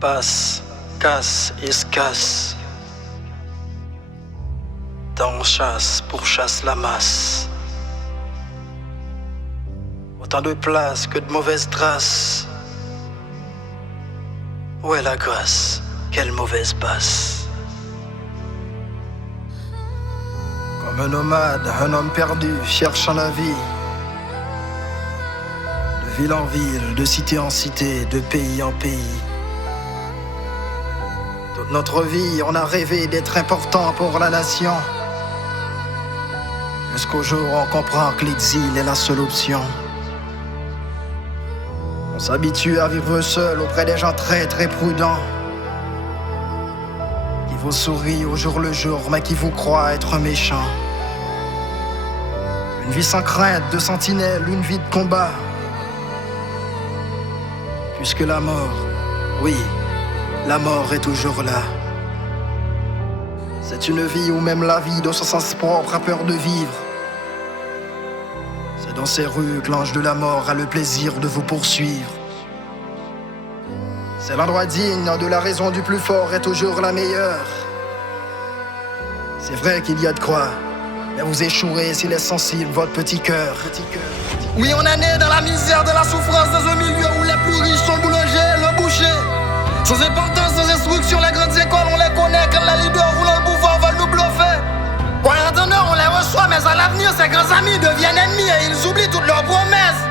Passe, casse et se casse. Temps chasse, pourchasse la masse. Autant de place que de mauvaises traces. Où est la grâce? Quelle mauvaise passe. Comme un nomade, un homme perdu, cherchant la vie. De ville en ville, de cité en cité, de pays en pays. Toute notre vie, on a rêvé d'être important pour la nation. Jusqu'au jour où on comprend que l'exil est la seule option. On s'habitue à vivre seul auprès des gens très très prudents, qui vous sourient au jour le jour mais qui vous croient être méchants. Une vie sans crainte de sentinelle, une vie de combat. Puisque la mort, oui, la mort est toujours là. C'est une vie où même la vie, dans son sens propre, a peur de vivre. C'est dans ces rues que l'ange de la mort a le plaisir de vous poursuivre. C'est l'endroit digne de la raison du plus fort est toujours la meilleure. C'est vrai qu'il y a de quoi, mais vous échouerez s'il est sensible votre petit cœur. Oui, on est né dans la misère, de la souffrance, dans un milieu où les plus riches sont le boulanger, le boucher. Sans importance, sans instruction, les grandes écoles, on les connaît. Quand les leaders voulant le pouvoir veulent nous bluffer. Pour l'entendeur, on les reçoit, mais à l'avenir, ces grands amis deviennent ennemis et ils oublient toutes leurs promesses.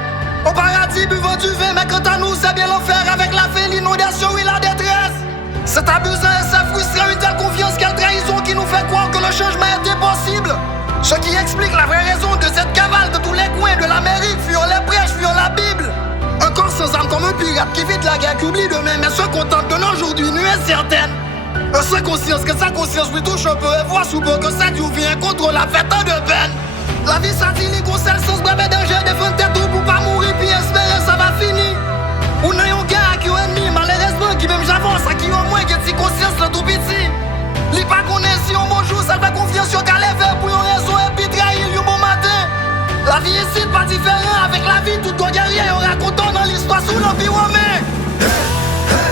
Au paradis, buvant du vin, mais quant à nous, c'est bien l'enfer avec la faim, l'inondation, oui, la détresse. C'est abusant et c'est frustrant, une telle confiance, quelle trahison qui nous fait croire que le changement est impossible. Ce qui explique la vraie raison de cette cavale de tous les coins de l'Amérique, fuyant les prêches, fuyant la Bible. Un corps sans âme comme un pirate qui vide la guerre, qui oublie demain, mais se contente de aujourd'hui, nuit certaine. Sans conscience que sa conscience lui touche un peu et voit sous peu que ça Dieu vient contre la fête de peine. La vie satirique au sel sans brave danger, défendre tes trous pour pas mourir puis espérer ça va finir. Ou n'ayons guerre qui ont ennemi, malheureusement qui même j'avance, à qui au moins qui est si conscience le tout petit. Li pas connaît si on bonjour, ça fait confiance sur qu'à les faire pour une raison et puis trahir un bon matin. La vie ici pas différent avec la vie, tout doit guerrier, on raconte dans l'histoire sous l'environnement.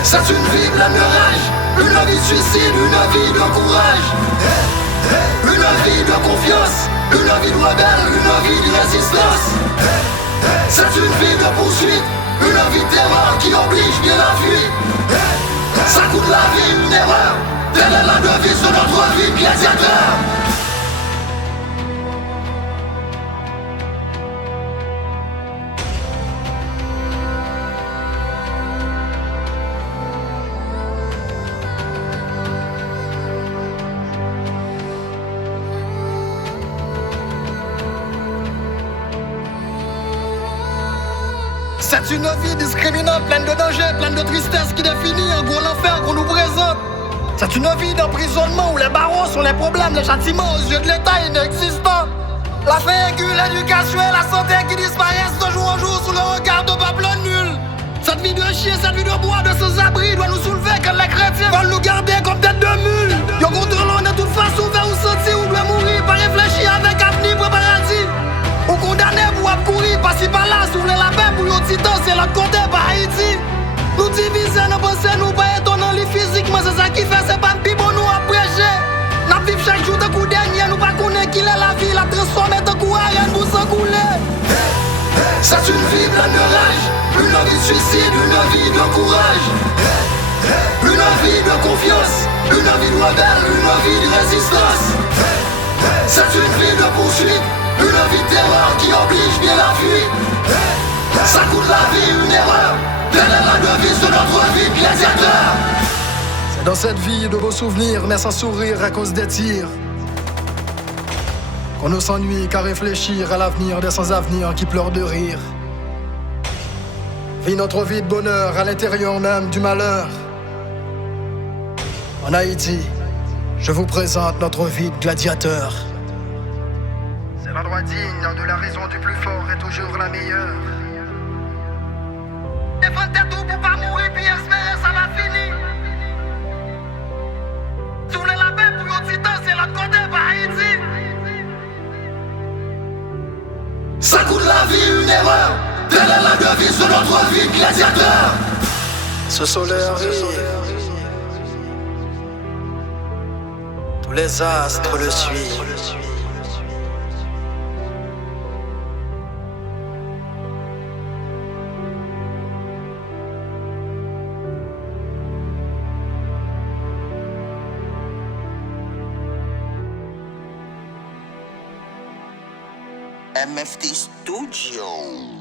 C'est une vie pleine de rage, une vie de suicide, une vie de courage. Une vie de confiance, une vie de rebelle, une vie de résistance. C'est une vie de poursuite, une vie de terreur qui oblige bien la fuite. Ça coûte la vie, une erreur, telle est la devise de notre vie de gladiateur. C'est une vie discriminante, pleine de dangers, pleine de tristesse qui définit un gros enfer qu'on nous présente. C'est une vie d'emprisonnement où les barreaux sont les problèmes, les châtiments aux yeux de l'État inexistants. La faim aiguë, l'éducation et la santé qui disparaissent de jour en jour sous le regard de peuple nul. Cette vie de chien, cette vie de bois, de sans-abri doit nous soulever quand les chrétiens veulent nous garder comme tête de mule. Yo contrôlons de toute façon vers où sentir où doit mourir, pas réfléchir avec avenir pour paradis. Ou condamné pour courir, passer par là, soulever la paix pour yon titan, c'est l'autre côté par Haïti. Nous diviser nos pensées, nous pas étonnant les physiquement, c'est ça qui fait, c'est pas de bon nous apprécier. Nous vivons chaque jour de coup dernier, nous pas connaître qu'il est la vie, la transformer de coup à rien pour s'encouler. C'est une vie pleine de rage, une vie de suicide, une vie de courage. Une vie de confiance, une vie de rebelle, une vie de résistance. C'est une vie de poursuite, une vie de terreur qui oblige bien la fuite. Ça coûte la vie, une erreur, telle est la devise de notre vie de gladiateur. C'est dans cette vie de beaux souvenirs, mais sans sourire à cause des tirs, qu'on ne s'ennuie qu'à réfléchir à l'avenir des sans-avenir qui pleurent de rire. Vit notre vie de bonheur à l'intérieur même du malheur. En Haïti, je vous présente notre vie de gladiateur. C'est l'endroit digne de la raison du plus fort est toujours la meilleure. Défendre tes trous pour pas mourir puis espérer ça va finir. Soulever la paix pour yon titan, c'est l'autre côté par Haïti. Ça coûte la vie, une erreur, telle est la devise de notre vie de gladiateur. Ce soleil arrive. les astres le suivent. MFT Studio.